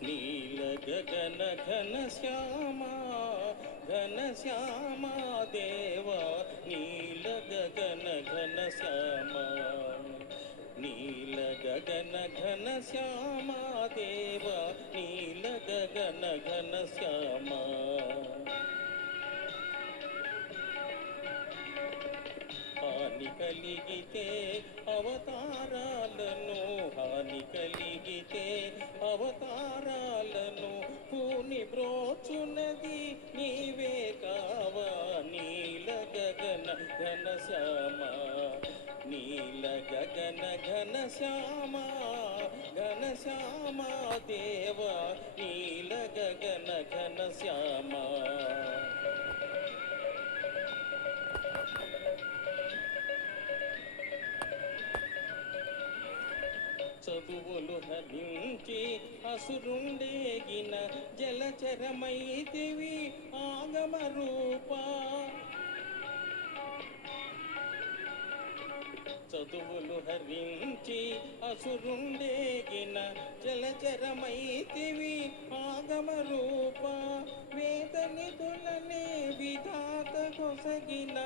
నీల గగన ఘన శ్యామా ఘన శ్యామా దేవా నీల గగన ఘన శ్యామా నీల గగన ఘన శ్యామా దేవా నీల గగన ఘన శ్యామా హాని కలిగితే అవతారాలను హాని కలిగితే అవతారాలను పూని బ్రోచున్నది నీవే కావా నీల గగన ఘన శ్యామా నీల గగన ఘన శ్యామా ఘన శ్యామా దేవా నీల గగన ఘన శ్యామా చదువులు హరించి అసురుండేగిన జలచరమైతివి ఆగమ రూపా చదువులు హరించి అసురుండేగిన జలచరమైతివి ఆగమ రూప వేద నిధులనే విధాత కొసగిన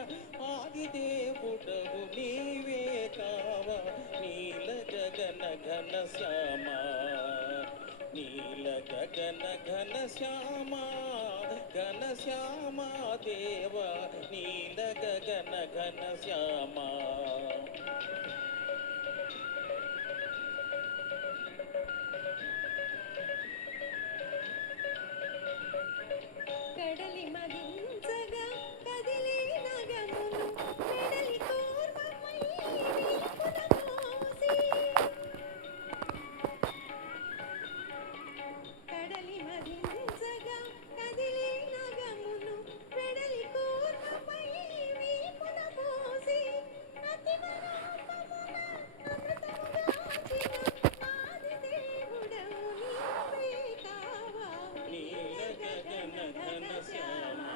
ఆదిదేవుడవు నీవే కావా నీల గగన ఘన శ్యామా నీల గగన ఘన శ్యామా ఘన శ్యామా దేవా నీల గగన ఘన శ్యామా కడలి మదించగా కదిలే నగమును వెడలి కూర్మమై వీపున మోసి కడలి మదించగా కదిలే నగమును వెడలి కూర్మమై వీపున మోసి అతి మరూపమున అమృతముగాచిన ఆదిదేవుడవు నీవే కావా నీల గగన ఘన శ్యామా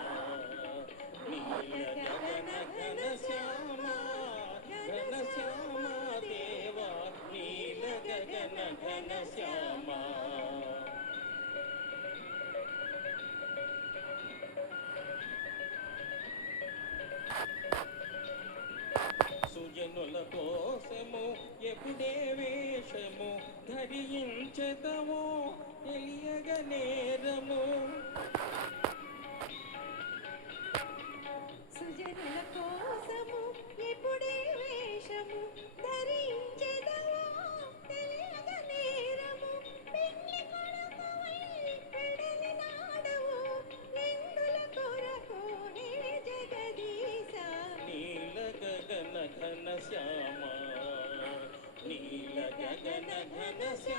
నీల గగన ఘన శ్యామా ఘన శ్యామా దేవా నీల గగన ఘన శ్యామా సుజనుల కోసము ఎప్పుడే వేషము ధరించదవో తెలియగ నేరము సుజనుల కోసము ఎప్పుడే వేషము ధరించెదవో తెలియగ నేరము పెళ్లి కొడుకువై పెడలి నాడవు నిందుల కొరకునే జగదీశ నీల గగన ఘన శ్యామా నీల గగన ఘన శ్యామా